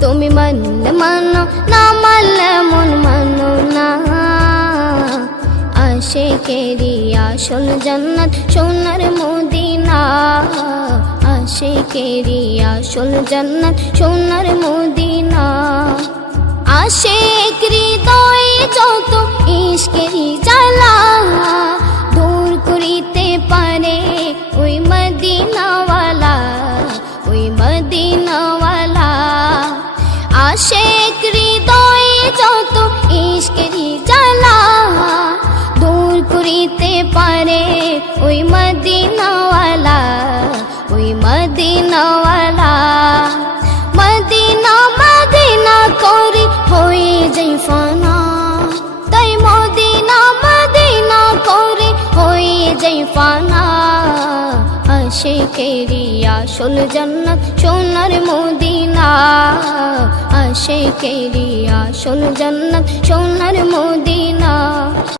তুমি মানলে মানো, না মানলে মন মানো না। আশেকেরি আসল জান্নাত, সোনার মদিনা। আশেকেরি আসল জান্নাত, সোনার মদিনা। আশে হৃদয়ে পারে, ওই মদিনাওয়ালা ওই মদিনাওয়ালা। মদিনা মদিনা করে হয়ে যাই ফানা। তাই মদিনা মদিনা করে হয়ে যাই ফানা। আশেকেরি আসল জান্নাত, সোনার মদিনা। আশেকেরি আসল জান্নাত, সোনার মদিনা।